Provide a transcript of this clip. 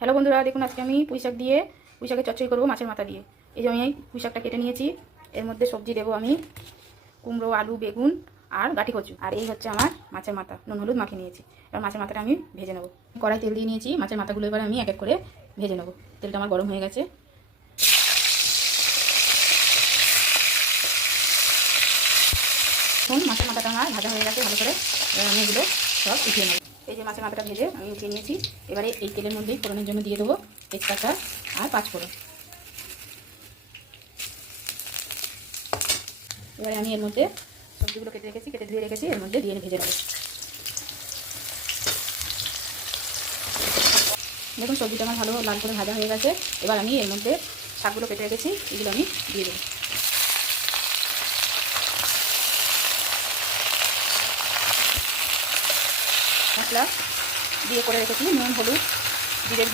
Hello বন্ধুরা, দেখুন আজকে আমি পুঁইশাক দিয়ে পুঁইশাকের চচ্চড়ি করবো মাছের মাথা দিয়ে। এই যে আমি এই পুঁইশাকটা কেটে নিয়েছি। এর মধ্যে সবজি দেবো আমি কুমড়ো, আলু, বেগুন আর গাঠি কচু। আর এই হচ্ছে আমার মাছের মাথা, নুন হলুদ মাখিয়ে নিয়েছি। এবার মাছের মাথাটা আমি ভেজে নেবো। কড়াই তেল দিয়ে নিয়েছি, মাছের মাথাগুলো এবার আমি এক এক করে ভেজে নেবো। তেলটা আমার গরম হয়ে গেছে। এখন মাছের মাথাটা আমার ভাজা হয়ে গেছে ভালো করে। এবার আমি এগুলো সব উঠিয়ে নেবো। এই যে মাছের মাথাটা ভেজে আমি উঠিয়ে নিয়েছি। এবারে এই তেলের মধ্যেই ফোড়নের জন্য দিয়ে দেবো তেজপাতা আর পাঁচফোড়ন। এবারে আমি এর মধ্যে সবজিগুলো কেটে ধুয়ে রেখেছি, এর মধ্যে দিয়ে ভেজে নেবো। দেখুন সবজিটা আমার ভালো লাল করে ভাজা হয়ে গেছে। এবার আমি এর মধ্যে শাকগুলো কেটে রেখেছি, এগুলো আমি দিয়ে দেবো। মশলা দিয়ে করে রেখেছি, নুন, হলুদ, জিরের